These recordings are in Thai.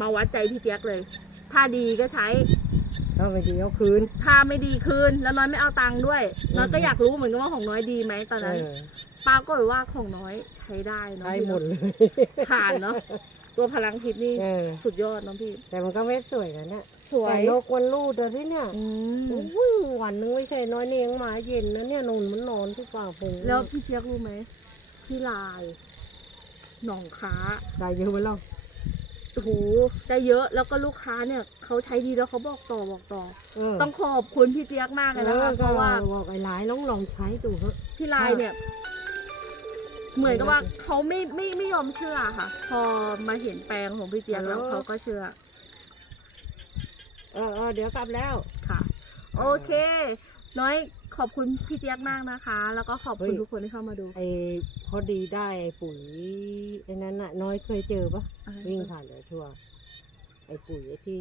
มาวัดใจพี่เจี๊ยกเลย ถ้าดีก็ใช้ ถ้าไม่ดีเอาคืนถ้าไม่ดีคืนแล้วน้อยไม่เอาตังค์ด้วย น้อยก็อยากรู้เหมือนกันว่าของน้อยดีไหมตอนนั้นเออป้าก็เลยว่าของน้อยใช้ได้เนาะใช้พี่หมดเลยผ่านเนาะตัวพลังทิพย์นี่เออสุดยอดเนาะพี่แต่มันก็ไม่สวยนะเนี่ยสวแต่ยนกมันรูดตัวที่เนี่ยอืมอุ้ยวันนึงไม่ใช่น้อยเนียงหมาเย็นนะเนี่ยนนมันนอนทุกป่าพงแล้วพี่เจี๊ยกรู้ไหมที่ลาย หนองค้าได้เยอะไปแล้ว โอ้โหได้เยอะแล้วก็ลูกค้าเนี่ยเขาใช้ดีแล้วเขาบอกต่อบอกต่อ เออต้องขอบคุณพี่เจี๊ยกมากเลยนะคะออเพราะว่าก็บอกไอ้หลายลองลองใช้ดูเถอะ พี่ลายเนี่ย เหมือนกับว่าเขาไม่ไม่ไม่ยอมเชื่อค่ะ พอมาเห็นแปลงของพี่เจี๊ยบแล้วเขาก็เชื่อเออเออเดี๋ยวกลับแล้ว ค่ะ โอเค น้อย ขอบคุณพี่เจี๊ยบมากนะคะ แล้วก็ขอบคุณเฮ้ยทุกคนที่เข้ามาดู ไอ้พอดีได้ไอ้ปุ๋ยไอ้นั้นน่ะ น้อยเคยเจอปะอะไร วิ่งผ่านเดี๋ยวทั่ว ไอ้ปุ๋ยไอ้ที่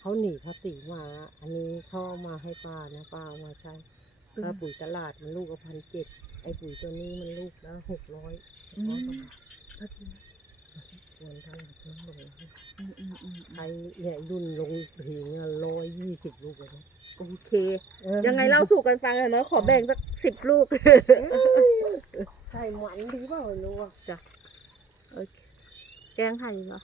เขาหนีภาษีมา อันนี้เขาเอามาให้ป้านะป้าเอามาใช้ถ้าปุ๋ยตลาดมันลูกละพันเจ็ดไอ้ปุ๋ยตัวนี้มันลูกละหกร้อยอืมค วรทั้งน้ำลงอืมอืมอืมไอ้เนี่ยรุ่นลงถึงร้อยยี่สิบลูกเลยนะโอเค ยังไงเล่าสู่กันฟังอะน้อยขอแบ่งสักสิบลูกใช่หมันดีเปล่าไม่รู้อะโอเคแกงไข่เหรอ